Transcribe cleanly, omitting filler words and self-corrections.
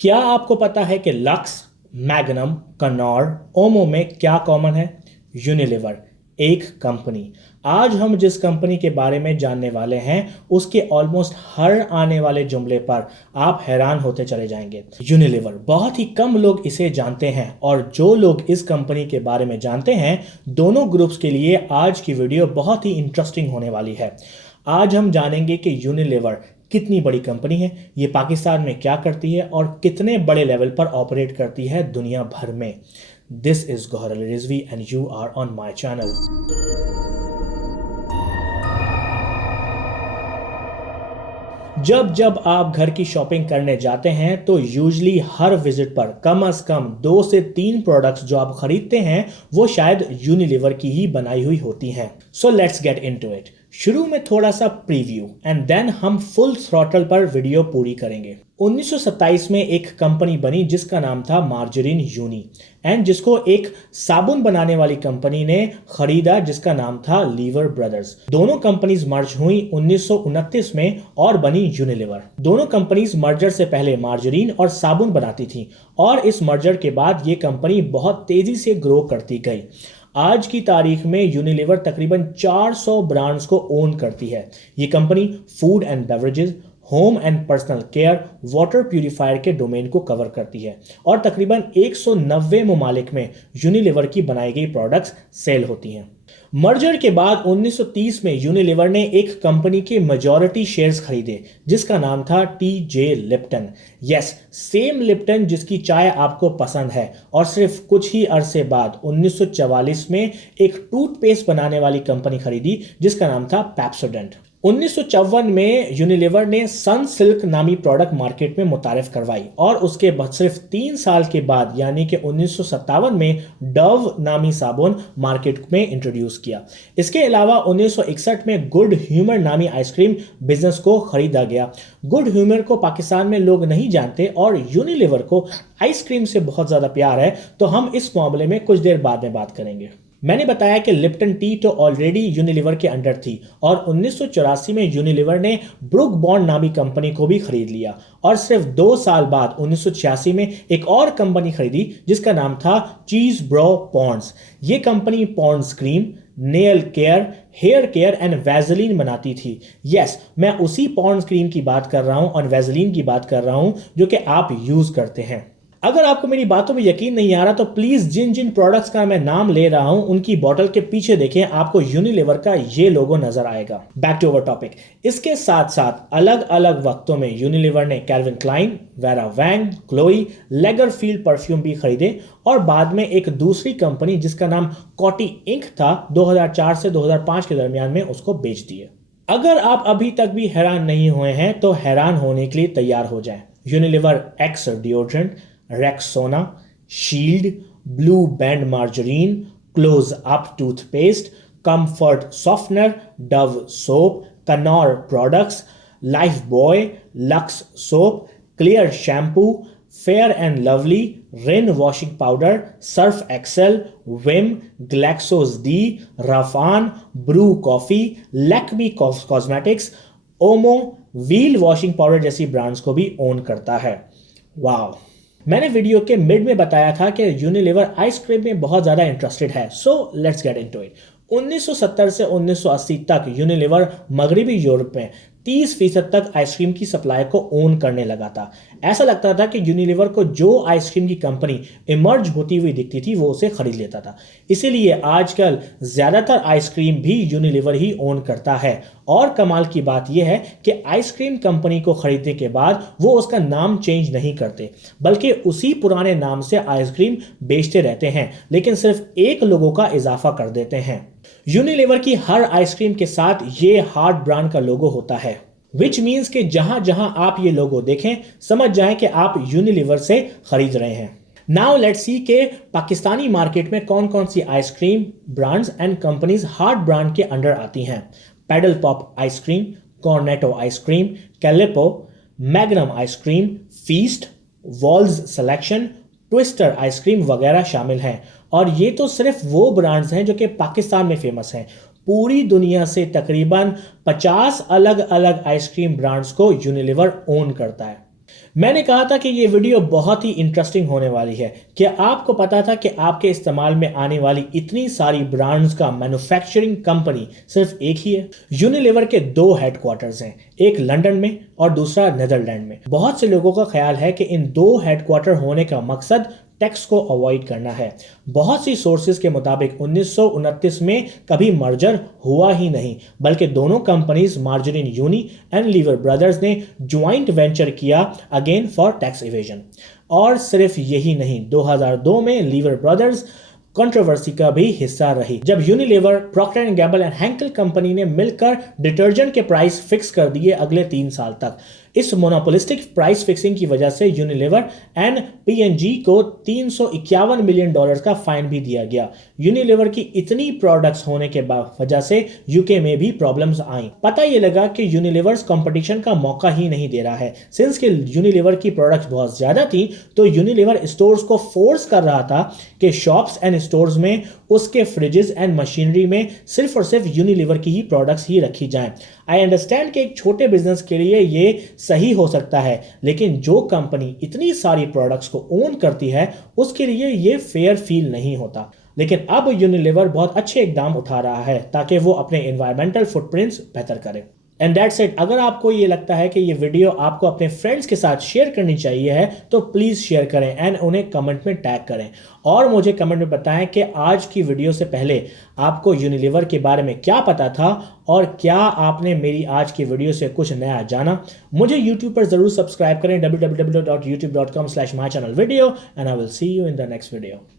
क्या आपको पता है कि लक्स, मैग्नम, कनॉर, ओमो में क्या कॉमन है? यूनिलीवर, एक कंपनी। आज हम जिस कंपनी के बारे में जानने वाले हैं उसके ऑलमोस्ट हर आने वाले जुमले पर आप हैरान होते चले जाएंगे। यूनिलीवर, बहुत ही कम लोग इसे जानते हैं और जो लोग इस कंपनी के बारे में जानते हैं, दोनों ग्रुप्स के लिए आज की वीडियो बहुत ही इंटरेस्टिंग होने वाली है। आज हम जानेंगे कि यूनिलीवर कितनी बड़ी कंपनी है, ये पाकिस्तान में क्या करती है और कितने बड़े लेवल पर ऑपरेट करती है दुनिया भर में। This is Gauhar Ali Rizvi and you are on my channel. जब जब आप घर की शॉपिंग करने जाते हैं तो यूजली हर विजिट पर कम से कम 2 से 3 प्रोडक्ट्स जो आप खरीदते हैं वो शायद यूनिलीवर की ही बनाई हुई होती हैं। So let's get into it. शुरू में थोड़ा सा प्रीव्यू एंड देन हम फुल थ्रॉटल पर वीडियो पूरी करेंगे। 1927 में एक कंपनी बनी जिसका नाम था मार्जरीन यूनी एंड जिसको एक साबुन बनाने वाली कंपनी ने खरीदा जिसका नाम था लीवर ब्रदर्स। दोनों कंपनीज मर्ज हुई 1929 में और बनी यूनिलीवर। दोनों कंपनीज मर्जर से पहले मार्जरीन और साबुन बनाती थी और इस मर्जर के बाद ये कंपनी बहुत तेजी से ग्रो करती गई। आज की तारीख में यूनिलीवर तकरीबन 400 ब्रांड्स को ओन करती है। ये company food and beverages, home and personal care, water purifier के डोमेन को कवर करती है और तकरीबन 190 ममालिक में यूनिलीवर की बनाई गई प्रोडक्ट्स सेल होती हैं। मर्जर के बाद 1930 में यूनिलीवर ने एक कंपनी के मेजॉरिटी शेयर्स खरीदे जिसका नाम था टी.जे. लिप्टन। यस, सेम लिप्टन जिसकी चाय आपको पसंद है। और सिर्फ कुछ ही अरसे बाद 1944 में एक टूथपेस्ट बनाने वाली कंपनी खरीदी जिसका नाम था पेप्सोडेंट। 1954 में यूनिलीवर ने सनसिल्क नामी प्रोडक्ट मार्केट में मुतारिफ करवाई और उसके बाद सिर्फ 3 साल के बाद यानी कि 1957 में डव नामी साबुन मार्केट में इंट्रोड्यूस किया। इसके अलावा 1961 में गुड ह्यूमर नामी आइसक्रीम बिजनेस को खरीदा गया। गुड ह्यूमर को पाकिस्तान में लोग नहीं जानते और यूनिलीवर को आइसक्रीम से बहुत ज़्यादा प्यार है, तो हम इस मामले में कुछ देर बाद में बात करेंगे। मैंने बताया कि लिप्टन टी तो ऑलरेडी यूनिलीवर के अंडर थी और 1984 में यूनिलीवर ने ब्रुक बॉन्ड नामी कंपनी को भी खरीद लिया और सिर्फ 2 साल बाद 1986 में एक और कंपनी खरीदी जिसका नाम था चीज ब्रो पॉन्ड्स। ये company Pond's cream, nail care, hair care and Vaseline बनाती थी। यस, मैं उसी पॉन्ड्स क्रीम की बात कर रहा हूं और वैसलीन की बात कर रहा हूं जो कि आप यूज करते हैं। अगर आपको मेरी बातों में यकीन नहीं आ रहा तो प्लीज जिन जिन प्रोडक्ट्स का मैं नाम ले रहा हूं उनकी बोतल के पीछे देखें, आपको यूनिलीवर का ये लोगो नजर आएगा। Back to our topic. इसके साथ साथ अलग अलग वक्तों में यूनिलीवर ने Calvin Klein, Vera Wang, Chloe, Lagerfeld perfume भी खरीदे और बाद में एक दूसरी कंपनी जिसका नाम कॉटी इंक था 2004 से 2005 के दरमियान में उसको बेच दिए। अगर आप अभी तक भी हैरान नहीं हुए हैं तो हैरान होने के लिए तैयार हो जाएं। Unilever Axe deodorant, Rexona, Shield, Blue Band margarine, close up toothpaste, comfort softener, Dove soap, Knorr products, Lifebuoy, Lux soap, Clear shampoo, Fair and Lovely, Rin washing powder, Surf Excel, Vim, Glaxose D, रफान, Bru coffee, Lakme cosmetics, Omo, Wheel washing powder जैसी brands को भी own करता है। वाह! मैंने video के mid में बताया था कि यूनिलीवर आइसक्रीम में बहुत ज़्यादा इंटरेस्टेड है। So let's get into it. 1970 से 1980 तक यूनिलीवर मगरबी यूरोप में 30% तक आइसक्रीम की सप्लाई को ओन करने लगा था। ऐसा लगता था कि यूनिलीवर को जो आइसक्रीम की कंपनी इमर्ज होती हुई दिखती थी वो उसे खरीद लेता था। इसीलिए आजकल ज़्यादातर आइसक्रीम भी यूनिलीवर ही ओन करता है। और कमाल की बात यह है कि आइसक्रीम कंपनी को खरीदने के बाद वो उसका नाम चेंज नहीं करते बल्कि उसी पुराने नाम से आइसक्रीम बेचते रहते हैं, लेकिन सिर्फ एक लोगो का इजाफा कर देते हैं। यूनिलीवर की हर आइसक्रीम के साथ ये हार्ट ब्रांड का लोगो होता है, विच मीन्स कि जहां जहां आप ये लोगो देखें समझ जाएं कि आप यूनिलीवर से खरीद रहे हैं। नाउ लेट्स सी के पाकिस्तानी मार्केट में कौन कौन सी ice cream brands and companies heart brand के अंडर आती हैं। Paddle Pop ice cream, Cornetto ice cream, Calippo, Magnum ice cream, Feast, Wall's Selection, Twister ice cream वगैरह शामिल हैं। और ये तो सिर्फ वो ब्रांड्स हैं जो कि पाकिस्तान में फेमस हैं। पूरी दुनिया से तकरीबन 50 अलग अलग आइसक्रीम ब्रांड्स को यूनिलीवर ओन करता है। मैंने कहा था कि ये वीडियो बहुत ही इंटरेस्टिंग होने वाली है। क्या आपको पता था कि आपके इस्तेमाल में आने वाली इतनी सारी ब्रांड्स का मैन्युफैक्चरिंग कंपनी सिर्फ एक ही है? यूनिलीवर के दो हेडक्वार्टर्स हैं, एक लंदन में और दूसरा नीदरलैंड में। बहुत से लोगों का ख्याल है कि इन दो हेडक्वार्टर होने का मकसद टैक्स को अवॉइड करना है। बहुत सी सोर्सेज के मुताबिक 1929 में कभी मर्जर हुआ ही नहीं, बल्कि दोनों companies margarine Unie and Lever Brothers ने ज्वाइंट वेंचर किया अगेन फॉर टैक्स इवेजन। और सिर्फ यही नहीं, 2002 में लीवर ब्रदर्स कंट्रोवर्सी का भी हिस्सा रही, जब Unilever, Procter and Gamble and Henkel company ने मिलकर डिटर्जेंट के प्राइस फिक्स कर दिए अगले 3 साल तक। इस मोनोपोलिस्टिक प्राइस फिक्सिंग की वजह से यूनिलीवर एंड पीएनजी को $351 मिलियन का फाइन भी दिया गया। यूनिलीवर की इतनी प्रोडक्ट्स होने के वजह से यूके में भी प्रॉब्लम्स आई। पता ये लगा कि यूनिलीवर्स कंपटीशन का मौका ही नहीं दे रहा है। सिंस के यूनिलीवर की प्रोडक्ट्स बहुत ज्यादा थी, तो यूनिलीवर स्टोर्स को फोर्स कर रहा था कि शॉप्स एंड स्टोर्स में उसके फ्रिजेस एंड मशीनरी में सिर्फ और सिर्फ यूनिलीवर की ही प्रोडक्ट्स ही रखी जाएं। आई अंडरस्टैंड कि एक छोटे बिजनेस के लिए ये सही हो सकता है, लेकिन जो कंपनी इतनी सारी प्रोडक्ट्स को ओन करती है उसके लिए ये फेयर फील नहीं होता। लेकिन अब यूनिलीवर बहुत अच्छे इकदाम उठा रहा है ताकि वो अपने एनवायरमेंटल फुटप्रिंट्स बेहतर करे। And that's it. अगर आपको ये लगता है कि ये वीडियो आपको अपने फ्रेंड्स के साथ शेयर करनी चाहिए है तो प्लीज़ शेयर करें एंड उन्हें कमेंट में टैग करें, और मुझे कमेंट में बताएं कि आज की वीडियो से पहले आपको यूनिलीवर के बारे में क्या पता था और क्या आपने मेरी आज की वीडियो से कुछ नया जाना। मुझे यूट्यूब पर ज़रूर सब्सक्राइब करें www.youtube.com/mychannelvideo, and I will see you in the next video.